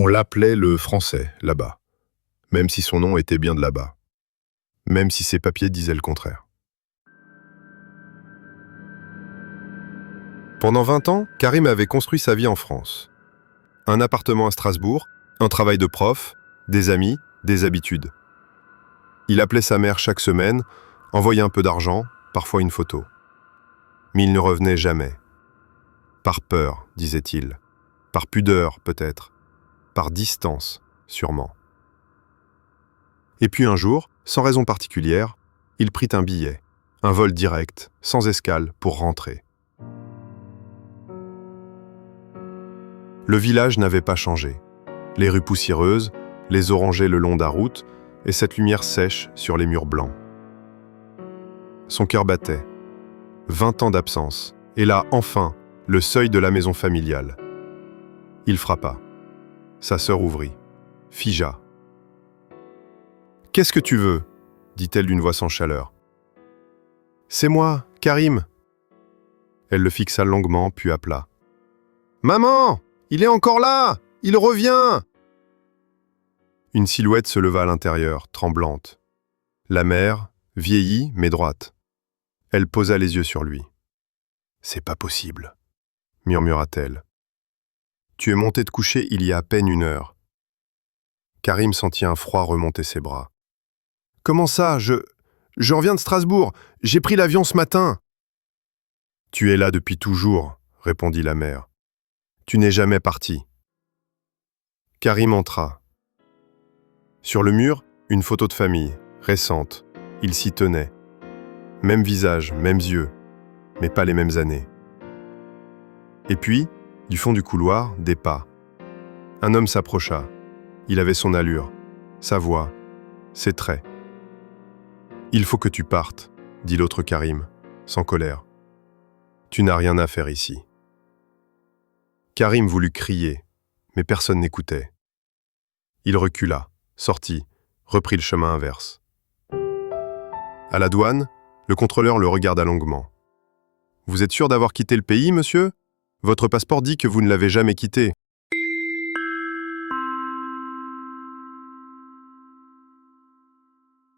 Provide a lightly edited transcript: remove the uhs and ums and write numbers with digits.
On l'appelait le Français, là-bas, même si son nom était bien de là-bas, même si ses papiers disaient le contraire. Pendant 20 ans, Karim avait construit sa vie en France. Un appartement à Strasbourg, un travail de prof, des amis, des habitudes. Il appelait sa mère chaque semaine, envoyait un peu d'argent, parfois une photo. Mais il ne revenait jamais. Par peur, disait-il. Par pudeur, peut-être. Par distance, sûrement. Et puis un jour, sans raison particulière, il prit un billet, un vol direct, sans escale, pour rentrer. Le village n'avait pas changé. Les rues poussiéreuses, les orangers le long de la route, et cette lumière sèche sur les murs blancs. Son cœur battait. 20 ans d'absence, et là, enfin, le seuil de la maison familiale. Il frappa. Sa sœur ouvrit. Figea. « Qu'est-ce que tu veux ?» dit-elle d'une voix sans chaleur. « C'est moi, Karim !» Elle le fixa longuement, puis appela. « Maman, il est encore là! Il revient !» Une silhouette se leva à l'intérieur, tremblante. La mère, vieillie mais droite. Elle posa les yeux sur lui. « C'est pas possible, » murmura-t-elle. « Tu es monté te coucher il y a à peine 1 heure. » Karim sentit un froid remonter ses bras. « Comment ça? Je reviens de Strasbourg. J'ai pris l'avion ce matin. »« Tu es là depuis toujours, » répondit la mère. « Tu n'es jamais parti. » Karim entra. Sur le mur, une photo de famille, récente. Il s'y tenait. Même visage, mêmes yeux, mais pas les mêmes années. Et puis, du fond du couloir, des pas. Un homme s'approcha. Il avait son allure, sa voix, ses traits. « Il faut que tu partes, » dit l'autre Karim, sans colère. « Tu n'as rien à faire ici. » Karim voulut crier, mais personne n'écoutait. Il recula, sortit, reprit le chemin inverse. À la douane, le contrôleur le regarda longuement. « Vous êtes sûr d'avoir quitté le pays, monsieur ? Votre passeport dit que vous ne l'avez jamais quitté. »